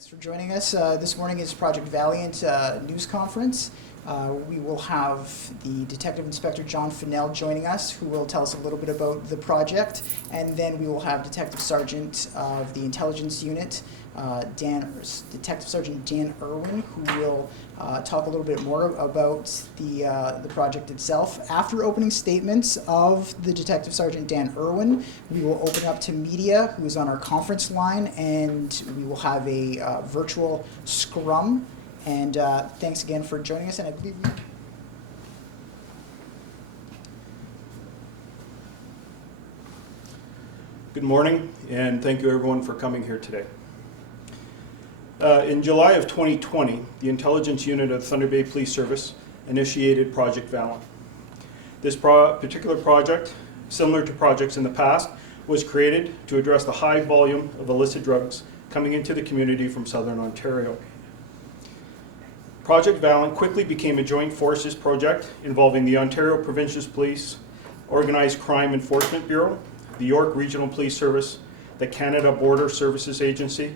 Thanks for joining us. This morning is Project Valiant news conference. We will have the Detective Inspector John Fentanyl joining us, who will tell us a little bit about the project, and then we will have Detective Sergeant of the Intelligence Unit, Detective Sergeant Dan Irwin, who will talk a little bit more about the project itself. After opening statements of the Detective Sergeant Dan Irwin, we will open up to media, who is on our conference line, and we will have a virtual scrum. And thanks again for joining us. And I believe Good morning, and thank you everyone for coming here today. In July of 2020, the Intelligence Unit of the Thunder Bay Police Service initiated Project Valiant. This particular project, similar to projects in the past, was created to address the high volume of illicit drugs coming into the community from Southern Ontario. Project Valiant quickly became a joint forces project involving the Ontario Provincial Police, Organized Crime Enforcement Bureau, the York Regional Police Service, the Canada Border Services Agency,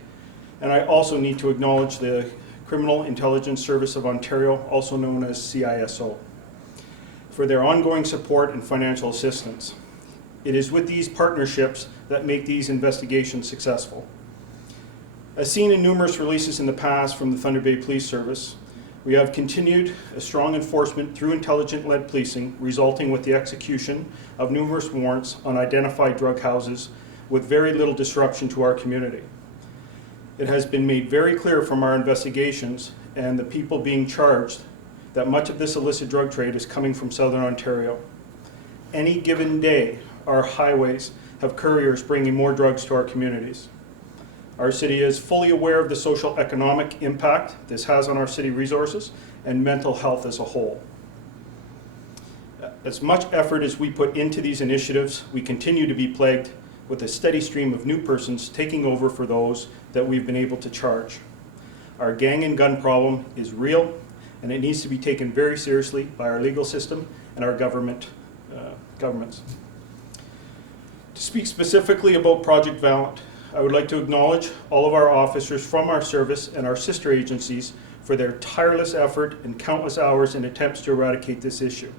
and I also need to acknowledge the Criminal Intelligence Service of Ontario, also known as CISO, for their ongoing support and financial assistance. It is with these partnerships that make these investigations successful. As seen in numerous releases in the past from the Thunder Bay Police Service, we have continued a strong enforcement through intelligent-led policing, resulting with the execution of numerous warrants on identified drug houses with very little disruption to our community. It has been made very clear from our investigations and the people being charged that much of this illicit drug trade is coming from Southern Ontario. Any given day, our highways have couriers bringing more drugs to our communities. Our city is fully aware of the social economic impact this has on our city resources and mental health as a whole. As much effort as we put into these initiatives, we continue to be plagued with a steady stream of new persons taking over for those that we've been able to charge. Our gang and gun problem is real, and it needs to be taken very seriously by our legal system and our governments. To speak specifically about Project Valiant, I would like to acknowledge all of our officers from our service and our sister agencies for their tireless effort and countless hours in attempts to eradicate this issue.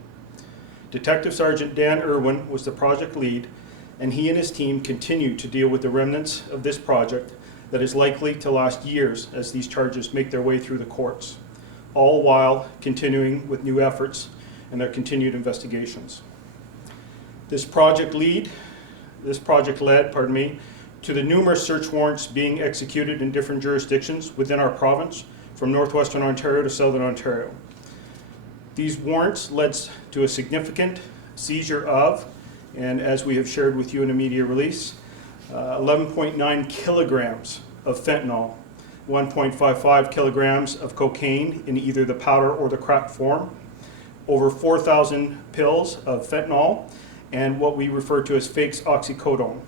Detective Sergeant Dan Irwin was the project lead, and he and his team continue to deal with the remnants of this project that is likely to last years as these charges make their way through the courts, all while continuing with new efforts and their continued investigations. This project led, to the numerous search warrants being executed in different jurisdictions within our province, from Northwestern Ontario to Southern Ontario. These warrants led to a significant seizure of, and as we have shared with you in a media release, 11.9 kilograms of fentanyl, 1.55 kilograms of cocaine in either the powder or the crack form, over 4,000 pills of fentanyl, and what we refer to as fake oxycodone.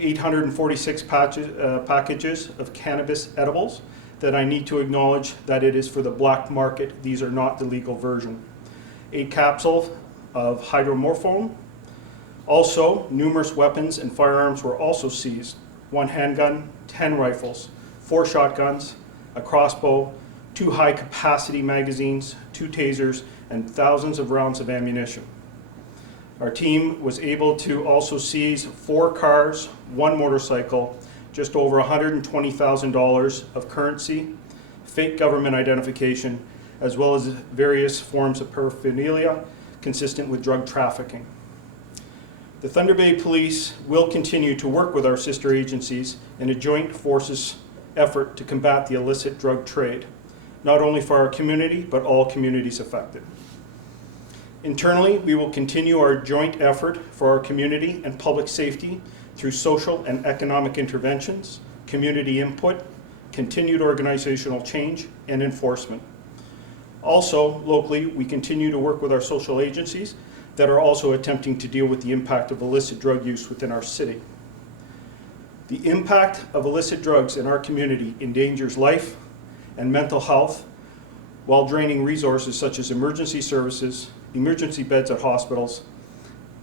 846 packages of cannabis edibles that I need to acknowledge that it is for the black market. These are not the legal version. 8 capsules of hydromorphone. Also, numerous weapons and firearms were also seized. 1 handgun, 10 rifles, 4 shotguns, a crossbow, 2 high-capacity magazines, 2 tasers, and thousands of rounds of ammunition. Our team was able to also seize 4 cars, 1 motorcycle, just over $120,000 of currency, fake government identification, as well as various forms of paraphernalia consistent with drug trafficking. The Thunder Bay Police will continue to work with our sister agencies in a joint forces effort to combat the illicit drug trade, not only for our community, but all communities affected. Internally, we will continue our joint effort for our community and public safety through social and economic interventions, community input, continued organizational change, and enforcement. Also, locally, we continue to work with our social agencies that are also attempting to deal with the impact of illicit drug use within our city. The impact of illicit drugs in our community endangers life and mental health while draining resources such as emergency services, emergency beds at hospitals,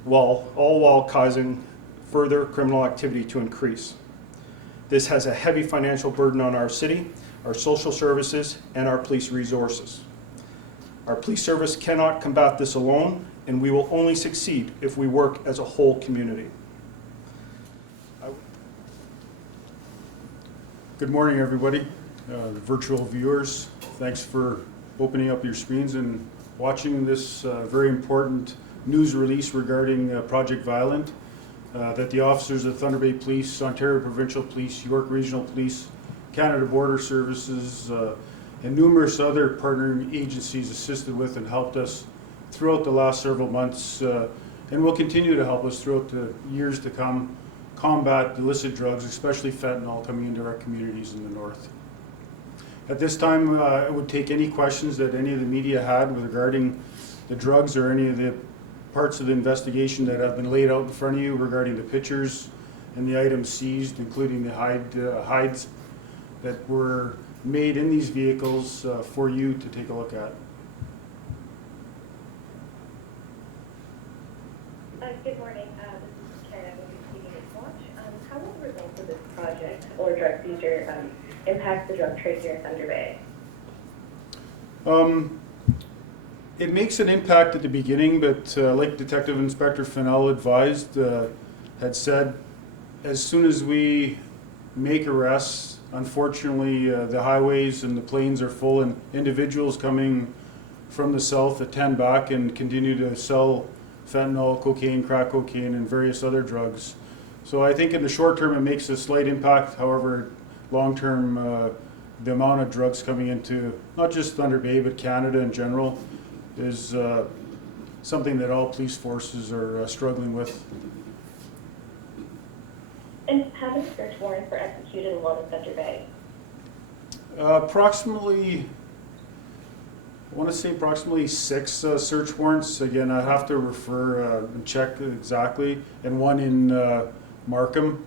all while causing further criminal activity to increase. This has a heavy financial burden on our city, our social services, and our police resources. Our police service cannot combat this alone, and we will only succeed if we work as a whole community. Good morning, everybody. Virtual viewers, thanks for opening up your screens and watching this very important news release regarding Project Valiant that the officers of Thunder Bay Police, Ontario Provincial Police, York Regional Police, Canada Border Services, and numerous other partnering agencies assisted with and helped us throughout the last several months and will continue to help us throughout the years to come combat illicit drugs, especially fentanyl, coming into our communities in the north. At this time, I would take any questions that any of the media had regarding the drugs or any of the parts of the investigation that have been laid out in front of you regarding the pictures and the items seized, including the hides that were made in these vehicles for you to take a look at. Good morning. This is Karen. I will be speaking at Watch. How will the results of this project or drug seizure impact the drug trade here in Thunder Bay? It makes an impact at the beginning, but like Detective Inspector Fentanyl advised, had said, as soon as we make arrests, unfortunately the highways and the plains are full and individuals coming from the south attend back and continue to sell fentanyl, cocaine, crack cocaine, and various other drugs. So I think in the short term it makes a slight impact. However, long term, the amount of drugs coming into not just Thunder Bay but Canada in general is something that all police forces are struggling with. And how many search warrants were executed along in Thunder Bay? Approximately, I want to say approximately 6 search warrants. Again, I have to refer and check exactly, and one in Markham.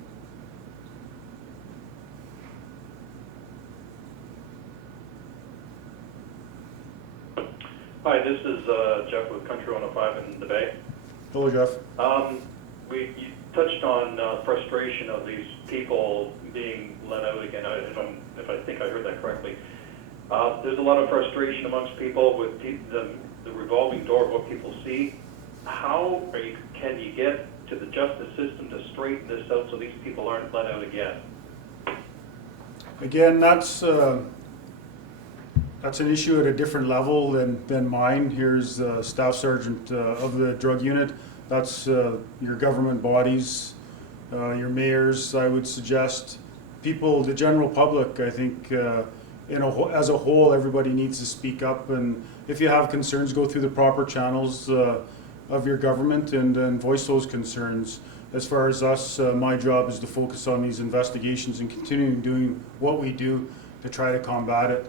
Hi, this is Jeff with Country 105 in the Bay. Hello, Jeff. You touched on frustration of these people being let out again, if I think I heard that correctly. There's a lot of frustration amongst people with the revolving door of what people see. How can you get to the justice system to straighten this out so these people aren't let out again? Again, that's an issue at a different level than mine. Here's Staff Sergeant of the drug unit. That's your government bodies, your mayors, I would suggest. People, the general public, I think, as a whole, everybody needs to speak up. And if you have concerns, go through the proper channels of your government and voice those concerns. As far as us, my job is to focus on these investigations and continuing doing what we do to try to combat it.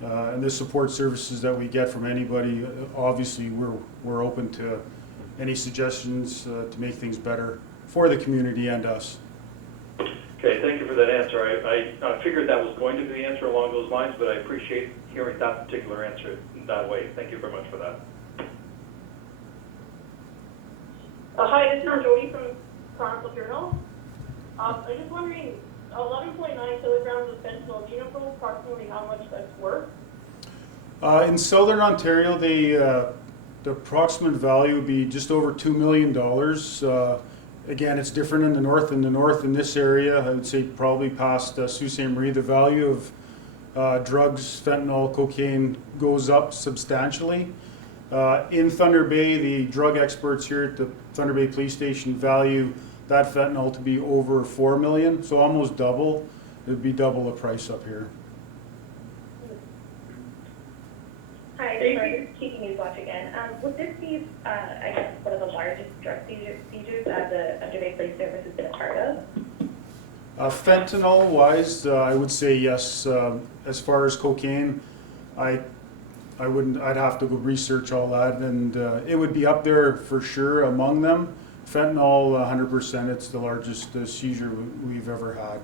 And the support services that we get from anybody, obviously we're open to any suggestions to make things better for the community and us. Okay, thank you for that answer. I figured that was going to be the answer along those lines, but I appreciate hearing that particular answer that way. Thank you very much for that. Hi, this is Jody from Chronicle Journal. I'm just wondering, 11.9 kilograms of fentanyl, do you know approximately how much that's worth? In Southern Ontario, the approximate value would be just over $2 million. Again, it's different in the north. In the north, in this area, I would say probably past Sault Ste. Marie, the value of drugs, fentanyl, cocaine goes up substantially. In Thunder Bay, the drug experts here at the Thunder Bay Police Station value that fentanyl to be over $4 million, so almost double. It would be double the price up here. Hi, this is Keeking News Watch again. Would this be, I guess, one of the largest drug seizures that the Thunder Bay Police Service has been a part of? Fentanyl-wise, I would say yes. As far as cocaine, I'd have to go research all that, and it would be up there for sure among them. Fentanyl, 100%, it's the largest seizure we've ever had.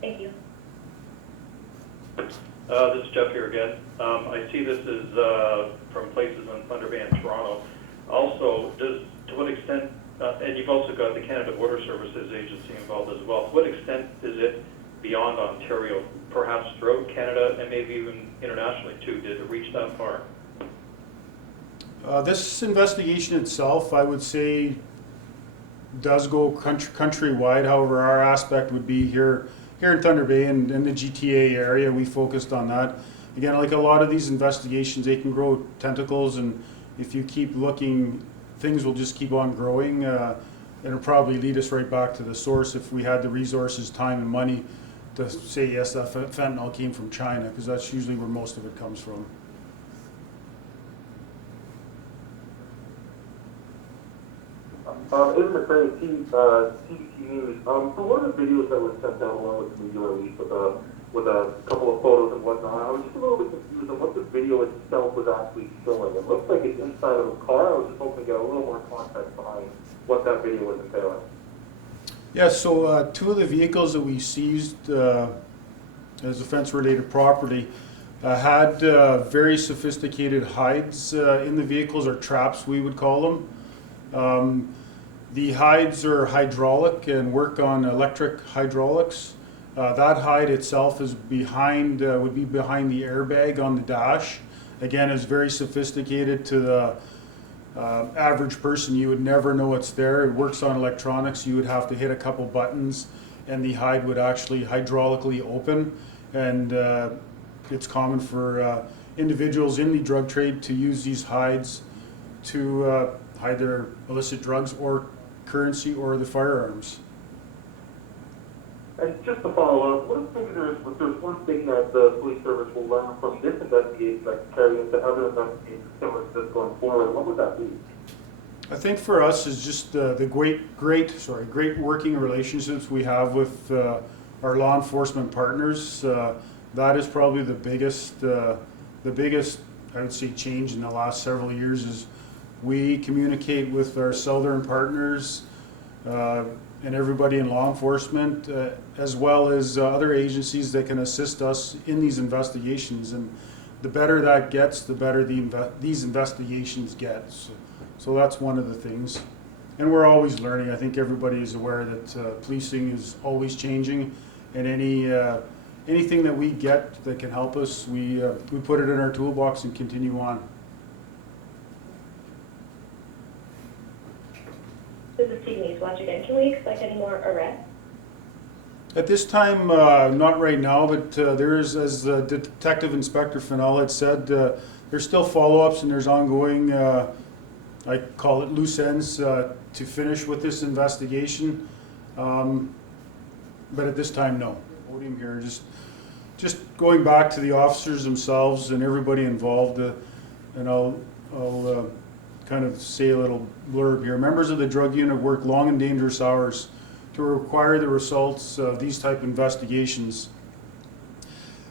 Thank you. This is Jeff here again. I see this is from places in Thunder Bay and Toronto. Also, to what extent and you've also got the Canada Border Services Agency involved as well. To what extent is it beyond Ontario, perhaps throughout Canada and maybe even internationally too? Did it reach that far? This investigation itself, I would say, does go countrywide. However, our aspect would be here in Thunder Bay and in the GTA area. We focused on that. Again, like a lot of these investigations, they can grow tentacles, and if you keep looking, things will just keep on growing. It'll probably lead us right back to the source if we had the resources, time, and money to say, yes, that fentanyl came from China, because that's usually where most of it comes from. Aidan McRae, TVT News. For one of the videos that was sent out along with the media release with a couple of photos and whatnot, I was just a little bit confused on what the video itself was actually showing. It looks like it's inside of a car. I was just hoping to get a little more context behind what that video was entailing. Yeah, so two of the vehicles that we seized as offense-related property had very sophisticated hides in the vehicles, or traps we would call them. The hides are hydraulic and work on electric hydraulics. That hide itself is behind, would be behind the airbag on the dash. Again, is very sophisticated to the average person. You would never know it's there. It works on electronics. You would have to hit a couple buttons and the hide would actually hydraulically open. And it's common for individuals in the drug trade to use these hides to hide their illicit drugs or currency or the firearms. And just to follow up, what if maybe there's one thing that the police service will learn from this investigation that can carry into other investigations similar to this going forward? What would that be? I think for us is just the great working relationships we have with our law enforcement partners. That is probably the biggest I would say change in the last several years is we communicate with our southern partners and everybody in law enforcement, as well as other agencies that can assist us in these investigations. And the better that gets, the better these investigations get. So that's one of the things. And we're always learning. I think everybody is aware that policing is always changing, and anything that we get that can help us, we put it in our toolbox and continue on. This is TV News Watch again. Can we expect any more arrests? At this time, not right now, but there is, as Detective Inspector Fentanyl had said, there's still follow-ups and there's ongoing, I call it loose ends, to finish with this investigation. But at this time, no. Podium here, just going back to the officers themselves and everybody involved, and I'll kind of say a little blurb here. Members of the drug unit work long and dangerous hours to require the results of these type investigations.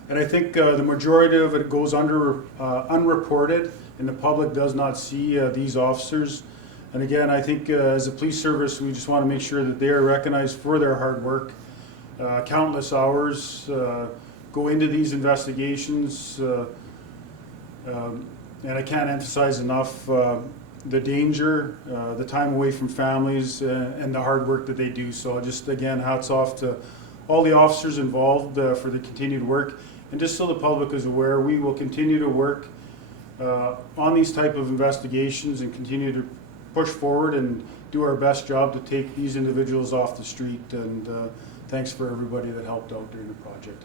And I think the majority of it goes unreported, and the public does not see these officers. And again, I think as a police service, we just want to make sure that they are recognized for their hard work. Countless hours go into these investigations, and I can't emphasize enough the danger, the time away from families, and the hard work that they do. So just again, hats off to all the officers involved for the continued work. And just so the public is aware, we will continue to work on these type of investigations and continue to push forward and do our best job to take these individuals off the street. And thanks for everybody that helped out during the project.